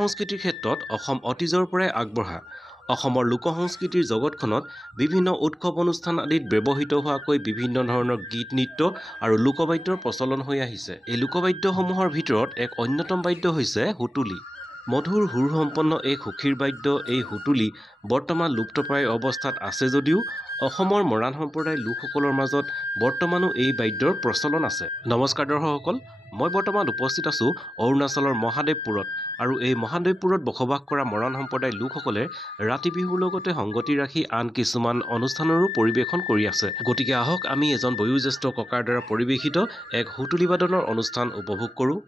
সংস্কৃতিৰ ক্ষেত্ৰত অসম অতীজৰ পৰাই আগবঢ়া। অসমৰ লোকসংস্কৃতিৰ জগতখনত বিভিন্ন উৎসৱ অনুষ্ঠান আদিত ব্যৱহৃত হোৱাকৈ বিভিন্ন ধৰণৰ গীত নৃত্য আৰু লোকবাদ্যৰ প্ৰচলন হৈ আহিছে। এই লোকবাদ্যসমূহৰ ভিতৰত এক অন্যতম বাদ্য হৈছে সুতুলি। মধুৰ সুৰসম্পন্ন এই সুখীৰ বাদ্য এই সুতুলি বৰ্তমান লুপ্তপ্ৰায় অৱস্থাত আছে যদিও অসমৰ মৰাণ সম্প্ৰদায়ৰ লোকসকলৰ মাজত বৰ্তমানো এই বাদ্যৰ প্ৰচলন আছে। নমস্কাৰ দৰ্শকসকল, মই বৰ্তমান উপস্থিত আছোঁ অৰুণাচলৰ মহাদেৱপুৰত আৰু এই মহাদেৱপুৰত বসবাস কৰা মৰাণ সম্প্ৰদায়ৰ লোকসকলে ৰাতি বিহুৰ লগতে সংগতি ৰাখি আন কিছুমান অনুষ্ঠানৰো পৰিৱেশন কৰি আছে। গতিকে আহক আমি এজন বয়োজ্যেষ্ঠ ককাৰ দ্বাৰা পৰিৱেশিত এক সুতুলি বাদনৰ অনুষ্ঠান উপভোগ কৰোঁ।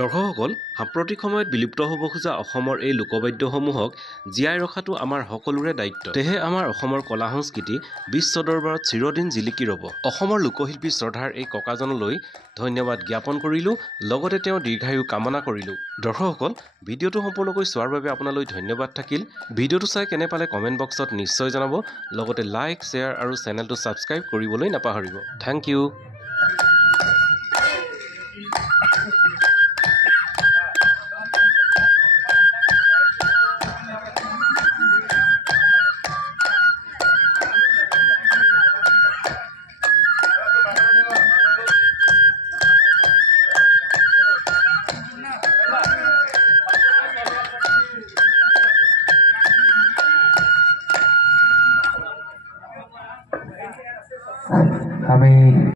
দৰ্শকসকল, সাম্প্ৰতিক সময়ত বিলুপ্ত হ'ব খোজা অসমৰ এই লোকবাদ্যসমূহক জীয়াই ৰখাটো আমাৰ সকলোৰে দায়িত্ব। তেহে আমাৰ অসমৰ কলা সংস্কৃতি বিশ্ব দৰবাৰত চিৰদিন জিলিকি ৰ'ব। অসমৰ লোকশিল্পী শ্ৰদ্ধাৰ এই ককাজনলৈ ধন্যবাদ জ্ঞাপন কৰিলোঁ, লগতে তেওঁ দীৰ্ঘায়ু কামনা কৰিলোঁ। দৰ্শকসকল, ভিডিঅ'টো সম্পূৰ্ণকৈ চোৱাৰ বাবে আপোনালৈ ধন্যবাদ থাকিল। ভিডিঅ'টো চাই কেনে পালে কমেণ্ট বক্সত নিশ্চয় জনাব, লগতে লাইক, শ্বেয়াৰ আৰু চেনেলটো ছাবস্ক্ৰাইব কৰিবলৈ নাপাহৰিব। Thank U.